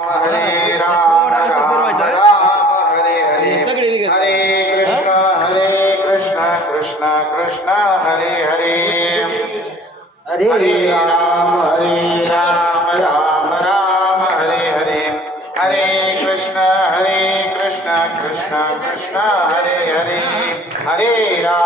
हरे राम थोडा असं राम फिरवायचं आहे. राम हरे हरे हे सगळे निघत. हरे कृष्ण हरे कृष्ण कृष्ण कृष्ण हरे हरे. हरे राम हरे राम राम राम हरे हरे. हरे कृष्ण हरे कृष्ण कृष्ण कृष्ण हरे हरे. हरे राम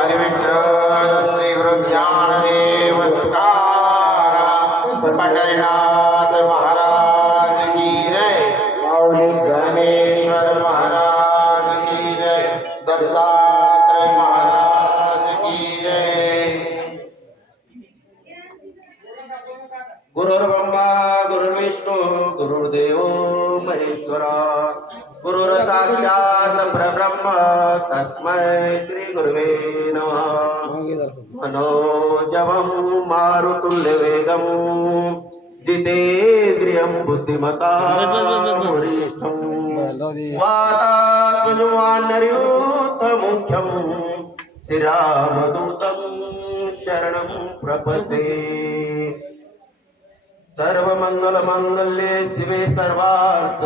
तस्मै श्रीगुरवे नमः। मनोजवं मारुतुल्यवेगं जितेन्द्रियं बुद्धिमता वरिष्ठं वातात्मजुवानर्यूथमुख्यं श्रीरामदूतं शरणं प्रपदे सर्वमङ्गलमाङ्गल्ये शिवे सर्वार्थ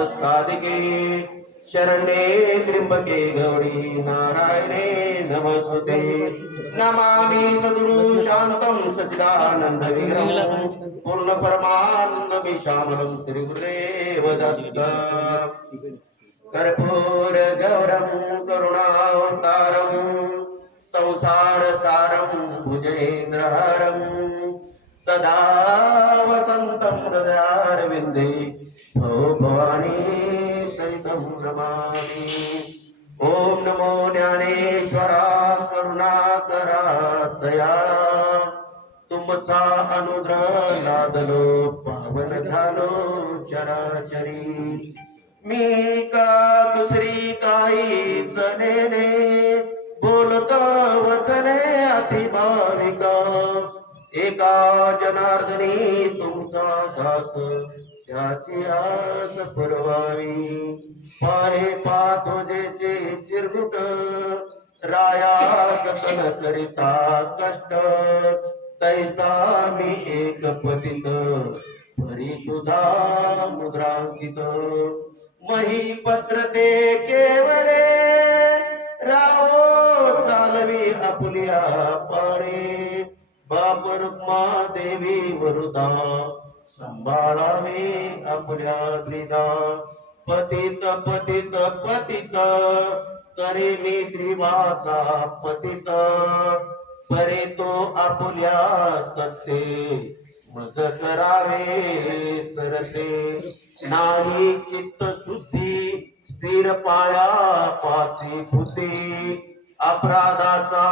शरणे शरण्ये गौरी नारायणे नमस्ते. नमामि सद्गुरु शान्तं सच्चिदानन्द विग्रहं पूर्ण परमानन्दमि श्यामलं श्रीगुरुदेव दत्त. कर्पूर गौरं करुणावतारं संसारसारं भुजेन्द्रहरं सदा वसन्तं हृदया तुमचा अनुग्रह लादलो पावन झालो चराचरी। मी का दुसरी काही जनेने बोलत वचने अतिबालिका एका जनार्दनी तुमचा दास त्याची आस पुरवावी। पाय पाहतो देते चिरगुट राया कथन करिता कष्ट। तैसा मी एक पतित भरी तुझा मुद्रांकित. मही पत्र ते केवडे राहो चालवी आपुलिया पाणे बाप रुक्मा देवी वरुदा सांभाळावे आपल्या द्विधा. पतित पतित पतित करी मी त्रिवाचा पतित. परे तो आपुल्या सत्ते. मज करावे सरते. नाही चित्त शुद्धी स्थिर पाळा पासी भूती. अपराधाचा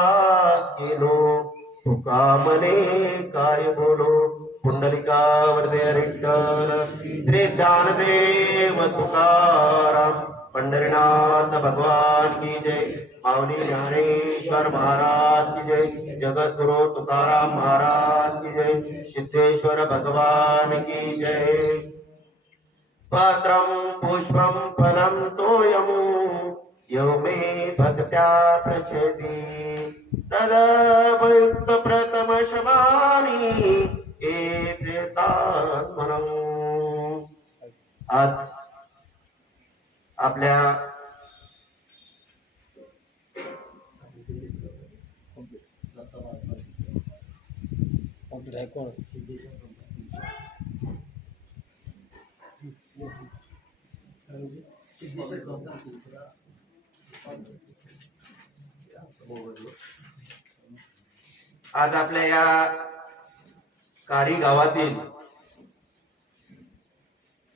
केलो तुका मने काय बोलो. पुंडलिका वरदे विठ्ठल श्री ज्ञानदेव तुकाराम पंढरीनाथ भगवान की जय. पावली ज्ञानेश्वर महाराज की जय। जगद्गुरु तुकाराम महाराज की जय। सिद्धेश्वर भगवान की जय। पात्रं पुष्पं फलं तोयम यो मे भक्त्या प्रचेति तदवयुक्त प्रथम शमानी। ए प्रेतात्मनम् आज आपल्या आज आपल्या या कारी गावातील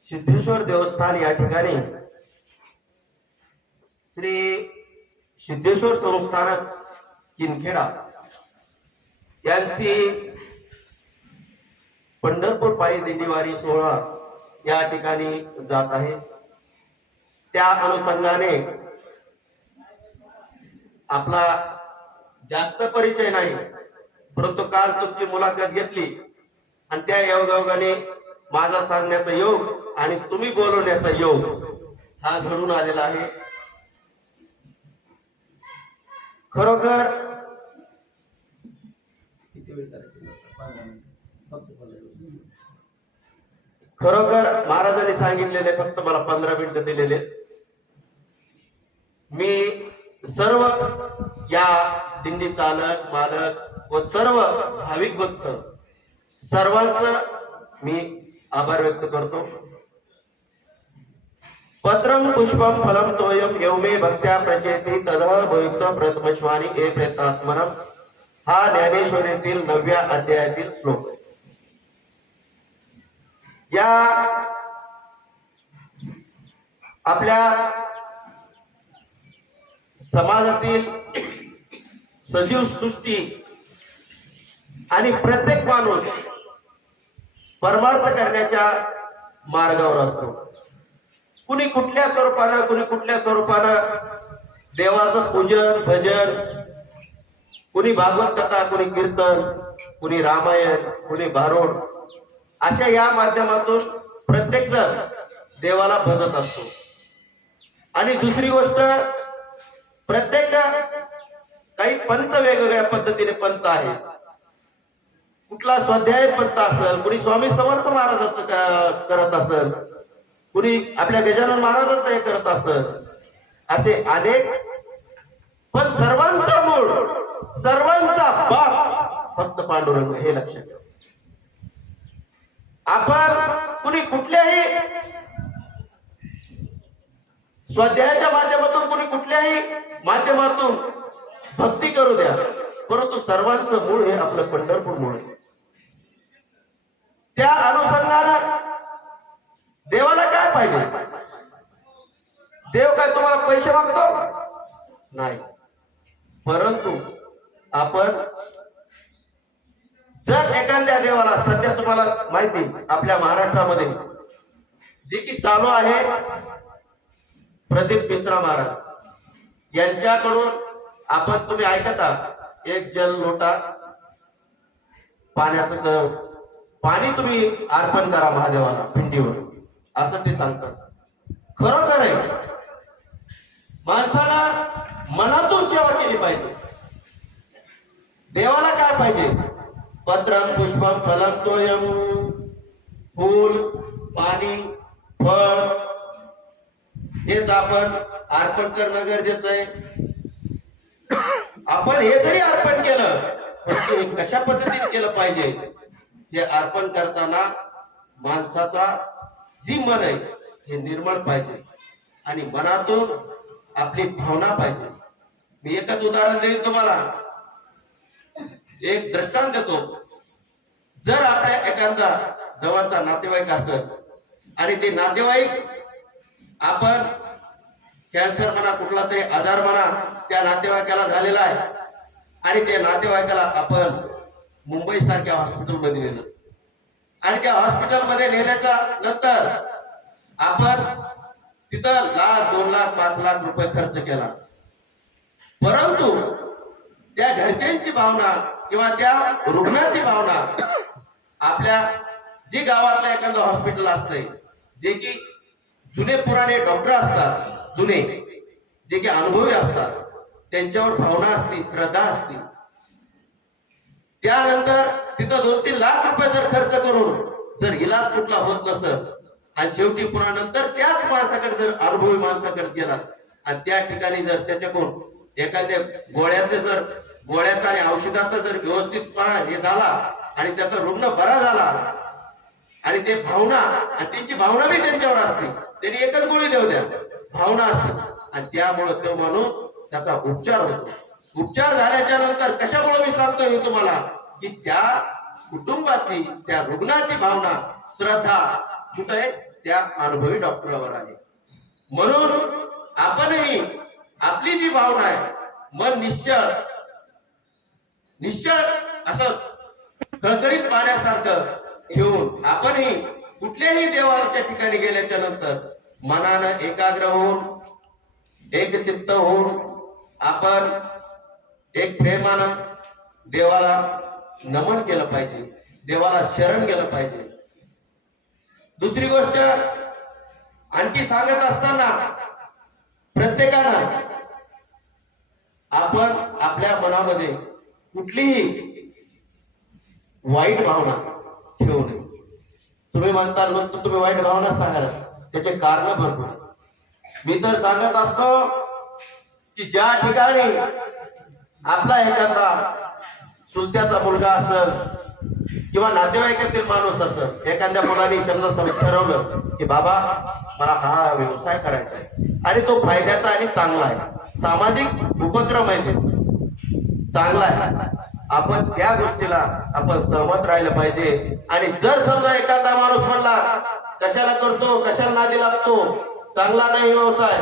सिद्धेश्वर देवस्थान या ठिकाणी श्री सिद्धेश्वर संस्थानच किनखेडा यांची पंढरपूर पायी दिंडीवारी सोहळा या ठिकाणी जात आहे. त्या अनुषंगाने आपला जास्त परिचय नाही. परंतु काल तुमची मुलाखत घेतली आणि त्या योगायोगाने माझा सांगण्याचा योग आणि तुम्ही बोलवण्याचा योग हा घडून आलेला आहे. खरोखर किती वेळ खरोखर महाराजांनी सांगितलेले फक्त मला पंधरा मिनिटं दिलेले. मी सर्व या दिंडी चालक मालक व सर्व भाविक भक्त सर्वांच मी आभार व्यक्त करतो. पत्रम पुष्पम फलम तोयम यौमे भक्त्या प्रचेती तदह भयुक्त प्रथमश्वानी ए प्रेतात्मनम हा ज्ञानेश्वरीतील नवव्या अध्यायातील श्लोक आहे. या आपल्या समाजातील सजीव सृष्टी आणि प्रत्येक माणूस परमार्थ करण्याच्या मार्गावर असतो. कुणी कुठल्या स्वरूपानं कुणी कुठल्या स्वरूपानं देवाचं पूजन भजन कुणी भागवत कथा कुणी कीर्तन कुणी रामायण कुणी भारुड अशा या माध्यमातून प्रत्येक जण देवाला भजत असतो. आणि दुसरी गोष्ट प्रत्येक काही पंत वेगवेगळ्या पद्धतीने पंत आहे कुठला स्वाध्याय पंत असेल कुणी स्वामी समर्थ महाराजाचं करत असेल कुणी आपल्या गजानन महाराजाचं हे करत असेल असे अनेक पण सर्वांचा मूळ सर्वांचा बाप फक्त पांडुरंग हे लक्षात आपण कुणी कुठल्याही स्वाध्यायाच्या माध्यमातून कुणी कुठल्याही माध्यमातून भक्ती करू द्या. परंतु सर्वांचं मूळ हे आपलं पंढरपूर मूळ आहे. त्या अनुषंगानं देवाला काय पाहिजे? देव काय तुम्हाला पैसे मागतो? नाही. परंतु आपण जर एखाद्या देवाला सध्या तुम्हाला माहिती आपल्या महाराष्ट्रामध्ये जे की चालू आहे प्रदीप मिश्रा महाराज. यांच्याकडून आपण तुम्ही ऐकत आहात एक जल लोटा पाण्याचं क- पाणी तुम्ही अर्पण करा महादेवाला पिंडीवर. असं ते सांगतात. खरोखर आहे. माणसाला मनातून सेवा केली पाहिजे. देवाला काय पाहिजे? पत्रम पुष्पम फलम फूल पाणी फळ। हेच आपण अर्पण करणं गरजेचं आहे. आपण हे जरी अर्पण केलं पण ते कशा पद्धतीने केलं पाहिजे हे अर्पण करताना माणसाचा जी मन आहे हे निर्मळ पाहिजे. आणि मनातून आपली भावना पाहिजे. मी एकच उदाहरण देईन तुम्हाला. एक दृष्टांत देतो. जर आता एखादा जवळचा नातेवाईक असेल आणि ते नातेवाईक आपण कॅन्सर म्हणा कुठला तरी आजार म्हणा त्या नातेवाईकाला झालेला आहे आणि त्या नातेवाईकाला आपण मुंबई सारख्या हॉस्पिटलमध्ये नेलं. आणि त्या हॉस्पिटलमध्ये नेल्याच्या नंतर आपण तिथं लाख दोन लाख पाच लाख रुपये खर्च केला. परंतु त्या घरच्यांची भावना किंवा त्या रुग्णाची भावना आपल्या जे गावातलं एखादं हॉस्पिटल असतंय जे की जुने पुराणे डॉक्टर असतात जुने जे की अनुभवी असतात त्यांच्यावर भावना असते श्रद्धा असते. त्यानंतर तिथं दोन तीन लाख रुपये जर खर्च करून जर इलाज कुठला होत नसत आणि शेवटी पुन्हा नंतर त्याच माणसाकडे जर अनुभवी माणसाकडे गेला आणि त्या ठिकाणी जर त्याच्याकडून एखाद्या गोळ्याचे जर गोळ्याचा आणि औषधाचा जर व्यवस्थितपणा हे झाला आणि त्याचा रुग्ण बरा झाला आणि ते भावना आणि त्यांची भावना बी त्यांच्यावर असते त्यांनी एकच गोळी देऊ द्या. भावना असते. आणि त्यामुळं तो माणूस त्याचा उपचार होतो. उपचार झाल्याच्यानंतर कशामुळे मी सांगतोय हे तुम्हाला? की त्या कुटुंबाची त्या रुग्णाची भावना श्रद्धा कुठे? त्या अनुभवी डॉक्टरवर आहे. म्हणून आपणही आपली जी भावना आहे मन निश्चळ निश्चळ असं खळखळीत पाण्यासारखं घेऊन आपणही कुठल्याही देवाच्या ठिकाणी गेल्याच्यानंतर मनानं एकाग्र होऊन एक चित्त होऊन आपण एक प्रेमानं देवाला नमन केलं पाहिजे देवाला शरण गेलं पाहिजे. दुसरी गोष्ट आणखी सांगत असताना प्रत्येकानं आपण आपल्या मनामध्ये कुठलीही वाईट भावना ठेवू नये. तुम्ही म्हणता नुसतं तुम्ही वाईट भावना सांगाल त्याचे कारण भरपूर मी तर सांगत असतो की ज्या ठिकाणी आपला एखादा चुलत्याचा मुलगा असेल किंवा नातेवाईकातील माणूस असेल एखाद्या मुलाने समजा ठरवलं की बाबा मला हा व्यवसाय करायचा आहे. आणि तो फायद्याचा आणि चांगला आहे. सामाजिक उपक्रम आहे. चांगला आहे. आपण त्या गोष्टीला आपण सहमत राहिलं पाहिजे. आणि जर समजा एखादा माणूस म्हणला कशाला करतो? कशाला नादी लागतो? चांगला नाही हो, व्यवसाय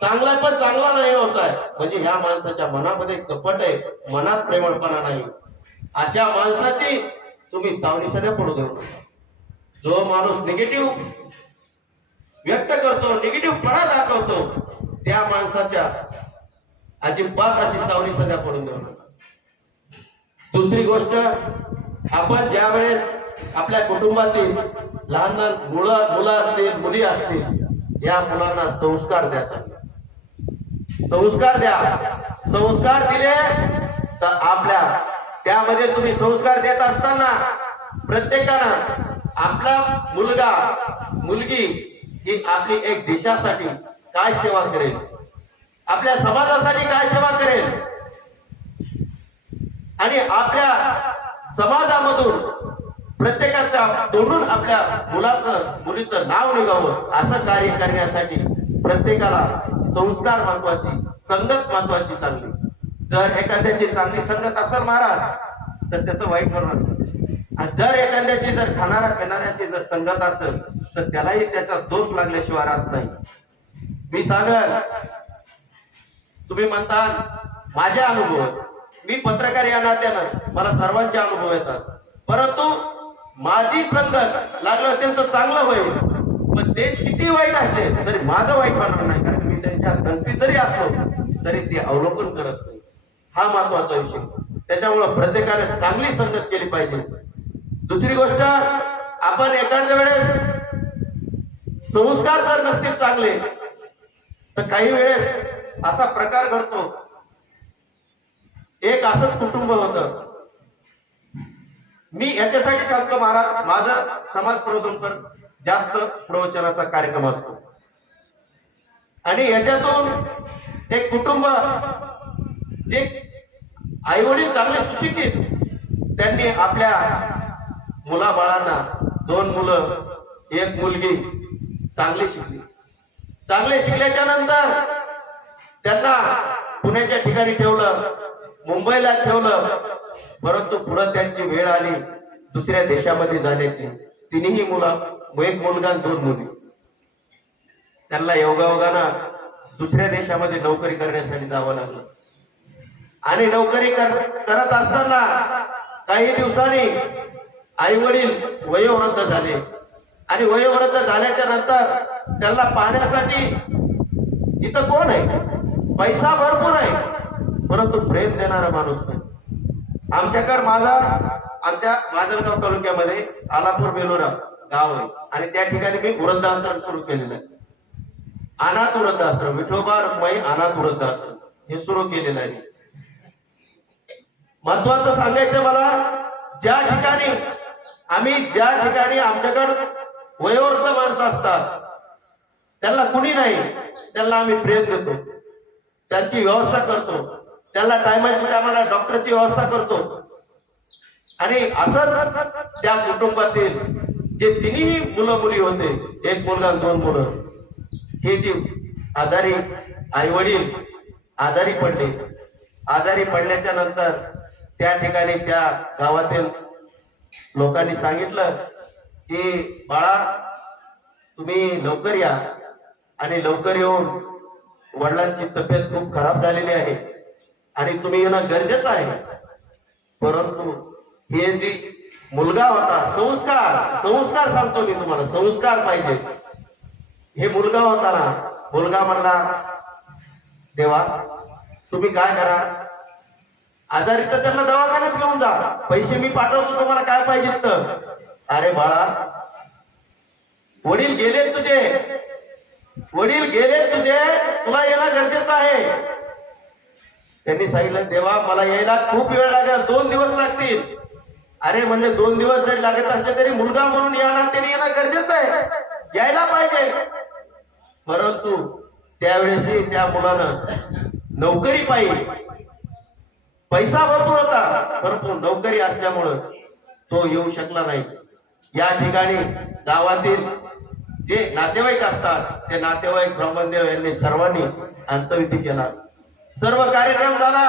चांगला पण चांगला नाही हो, व्यवसाय म्हणजे ह्या माणसाच्या मनामध्ये कपट आहे. मनात प्रेमळपणा नाही. अशा माणसाची तुम्ही सावली पडू देऊ जो माणूस निगेटिव्ह व्यक्त करतो निगेटिव्ह पणा दाखवतो त्या माणसाच्या अजिबात अशी सावली सध्या पडून देऊ नका. दुसरी गोष्ट आपण ज्या वेळेस आपल्या कुटुंबातील लहान लहान मुलं मुलं असतील मुली असतील या मुलांना संस्कार द्यायचा संस्कार द्या. संस्कार दिले तर आपल्या त्यामध्ये तुम्ही संस्कार देत असताना प्रत्येकानं आपला मुलगा मुलगी ही आपली एक देशासाठी काय सेवा करेल? आपल्या समाजासाठी काय सेवा करेल? आणि आपल्या समाजामधून प्रत्येकाच्या तोडून आपल्या मुलाचं मुलीचं नाव निघावं असं कार्य करण्यासाठी प्रत्येकाला संस्कार महत्वाची संगत महत्वाची चांगली जर एखाद्याची चांगली संगत असेल महाराज तर त्याचं वाईट होणार जर एखाद्याची जर खाणाऱ्या पिणाऱ्याची जर संगत असेल तर त्यालाही त्याचा दोष लागल्याशिवाय राहत नाही. मी सागर तुम्ही म्हणता माझे अनुभव मी पत्रकार या नात्यानं मला सर्वांचे अनुभव येतात. परंतु माझी संगत लागलं त्यांचं चांगलं होईल. पण ते किती वाईट असले तरी माझं वाईट होणार नाही. कारण मी त्यांच्या संगती जरी असलो तरी ते अवलोकन करत नाही. हा महत्त्वाचा विषय. त्याच्यामुळं प्रत्येकाने चांगली संगत केली पाहिजे. दुसरी गोष्ट आपण एखाद्या वेळेस संस्कार जर नसतील चांगले तर काही वेळेस असा प्रकार घडतो. एक असंच कुटुंब होत. मी याच्यासाठी सांगतो महाराज माझं समाज प्रबोधनपर जास्त प्रवचनाचा कार्यक्रम असतो. आणि याच्यातून एक कुटुंब जे आईवडील चांगले सुशिक्षित त्यांनी आपल्या मुलाबाळांना दोन मुलं एक मुलगी चांगली शिकली. चांगले शिकल्याच्या नंतर त्यांना पुण्याच्या ठिकाणी ठेवलं मुंबईला ठेवलं परंतु पुढे त्यांची वेळ आली दुसऱ्या देशामध्ये जाण्याची. तिन्ही मुलं एक मुलगा दोन मुली. त्यांना योगायोगानं दुसऱ्या देशामध्ये नोकरी करण्यासाठी जावं लागलं. आणि नोकरी कर- करत असताना काही दिवसांनी आई वडील वयोवृद्ध झाले. आणि वयोवृद्ध झाल्याच्यानंतर त्यांना पाहण्यासाठी इथं कोण आहे? पैसा भरपूर आहे परंतु प्रेम देणारा माणूस नाही. आमच्याकडे माझा आमच्या माजलगाव तालुक्यामध्ये आलापूर बेलोरा गाव आहे. आणि त्या ठिकाणी मी वृद्धाश्रम सुरू केलेलं आहे. अनाथ वृद्धाश्रम विठोबा रुक्माई अनाथ वृद्धाश्रम हे सुरू केलेलं आहे. महत्वाचं सांगायचं मला ज्या ठिकाणी आम्ही ज्या ठिकाणी आमच्याकडे वयोवृद्ध माणसं असतात त्यांना कुणी नाही त्यांना आम्ही प्रेम देतो. त्यांची व्यवस्था करतो. त्यांना टायमाची टायमाला डॉक्टरची व्यवस्था करतो. आणि असंच त्या कुटुंबातील जे तिन्ही मुलं मुली होते एक मुलगा दोन मुलं हे जे आजारी आई वडील आजारी पडले. आजारी पडल्याच्या नंतर त्या ठिकाणी त्या गावातील लोकांनी सांगितलं की बाळा तुम्ही लवकर या आणि लवकर येऊन वडिलांची तब्येत खूप खराब झालेली आहे आणि तुम्ही येणं गरजेचं आहे. परंतु हे जी मुलगा होता संस्कार संस्कार सांगतो मी तुम्हाला संस्कार पाहिजे. हे मुलगा होता ना मुलगा म्हणला देवा तुम्ही काय करा? आजारी तर त्यांना दवाखान्यात घेऊन जा. पैसे मी पाठवतो तुम्हाला काय पाहिजे तर. अरे बाळा वडील गेले तुझे. वडील गेले तुझे तुला यायला गरजेचं आहे. त्यांनी सांगितलं देवा मला यायला खूप वेळ लागेल दोन दिवस लागतील. अरे म्हणजे दोन दिवस जरी लागत असले तरी मुलगा म्हणून या त्यांनी येणं गरजेचं आहे. यायला पाहिजे. परंतु त्यावेळेसही त्या मुलानं नोकरी पाहिजे पैसा भरपूर होता परंतु नोकरी असल्यामुळं तो येऊ शकला नाही. या ठिकाणी गावातील जे नातेवाईक असतात ते नातेवाईक ब्रह्मदेव यांनी सर्वांनी अंतविधी केला. सर्व कार्यक्रम झाला.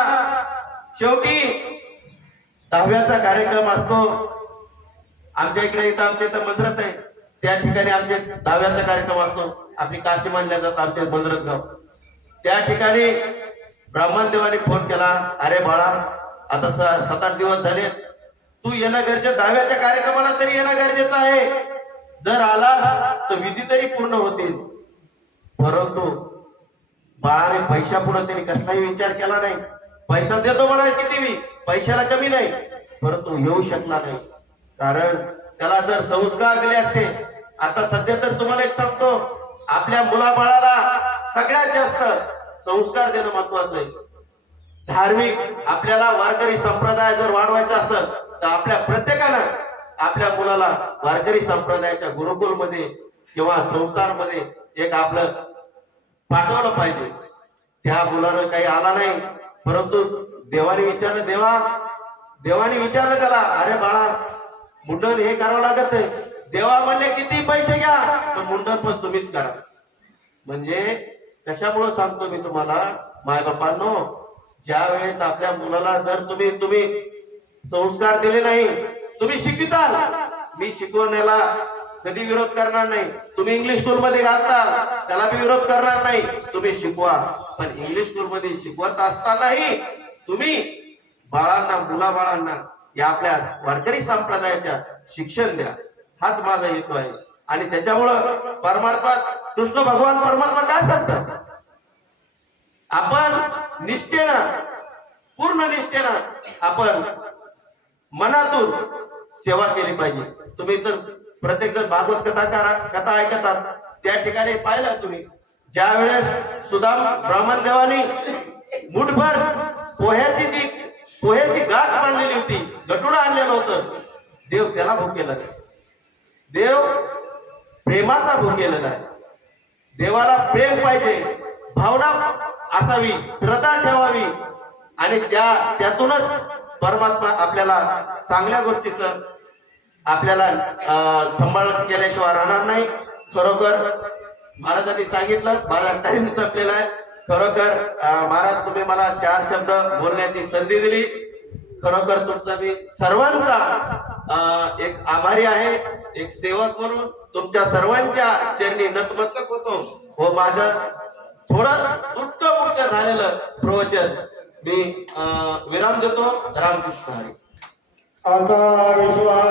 शेवटी दहाव्याचा कार्यक्रम असतो. आमच्या इकडे इथं आमच्या इथं मंदिरात आहे. त्या ठिकाणी आमचे दहाव्याचा कार्यक्रम असतो. आपली काशी मानल्या जातात आमचे मंदिरात गाव. त्या ठिकाणी ब्राह्मण देवाने फोन केला अरे बाळा आता स- सात आठ दिवस झाले. तू येणं गरजेचं दहाव्याच्या कार्यक्रमाला तरी येणं गरजेचं आहे. जर आला तर विधी तरी पूर्ण होतील. परंतु बाळाने पैशा पुढे त्यांनी कसलाही विचार केला नाही. पैसा देतो म्हणा किती मी? पैशाला कमी नाही. परंतु येऊ शकला नाही. कारण त्याला जर संस्कार दिले असते आता सध्या तर तुम्हाला एक सांगतो आपल्या मुलाबाळाला सगळ्यात जास्त संस्कार देणं महत्वाचं आहे. धार्मिक आपल्याला वारकरी संप्रदाय जर वाढवायचा असेल तर आपल्या प्रत्येकानं आपल्या मुलाला वारकरी संप्रदायाच्या गुरुकुलमध्ये किंवा संस्थांमध्ये एक आपलं पाठवलं पाहिजे. त्या मुलानं काही आला नाही. परंतु देवाने विचारलं देवा देवाने विचारलं त्याला अरे बाळा मुंडन हे करावं लागत आहे. देवा म्हणले किती पैसे घ्या. तर मुंडन पण तुम्हीच करा. म्हणजे कशामुळे सांगतो मी तुम्हाला मायबापांनो ज्या वेळेस आपल्या मुलाला जर तुम्ही तुम्ही संस्कार दिले नाही तुम्ही शिकताल मी शिकवण्याला कधी विरोध करणार नाही. तुम्ही इंग्लिश स्कूल मध्ये घालता त्याला मी विरोध करणार नाही. तुम्ही शिकवा. पण इंग्लिश स्कूल मध्ये शिकवत असतानाही तुम्ही बाळांना मुलाबाळांना या आपल्या वारकरी संप्रदायाच्या शिक्षण द्या. हाच माझा हेतू आहे. आणि त्याच्यामुळं परमार्थात कृष्ण भगवान परमात्मा काय सांगतात? आपण निष्ठेनं पूर्ण निष्ठेनं आपण मनातून सेवा केली पाहिजे. तुम्ही तर प्रत्येक जण भागवत कथा करा कथा ऐकतात. त्या ठिकाणी पाहिलं तुम्ही. ज्या वेळेस सुदाम ब्राह्मण देवानी मुठभर पोह्याची जी पोह्याची गाठ बांधलेली होती गटुडा आणलेलं होतं देव त्याला भूकेला नाही. देव प्रेमाचा भूकेलेला नाही देवाला प्रेम पाहिजे. भावना असावी श्रद्धा ठेवावी. आणि त्या त्यातूनच परमात्मा आपल्याला चांगल्या गोष्टीचं आपल्याला सांभाळ केल्याशिवाय राहणार नाही. खरोखर महाराजांनी सांगितलं माझा टाइम संपलेला आहे. खरोखर महाराज तुम्ही मला चार शब्द बोलण्याची संधी दिली. खरोखर तुमचा मी सर्वांचा एक आभारी आहे. एक सेवक म्हणून तुमच्या सर्वांच्या चरणी नतमस्तक होतो. हो माझं थोडं तुटकं झालेलं प्रवचन. मी अं, विराम देतो. रामकृष्ण हरी. आता विश्वास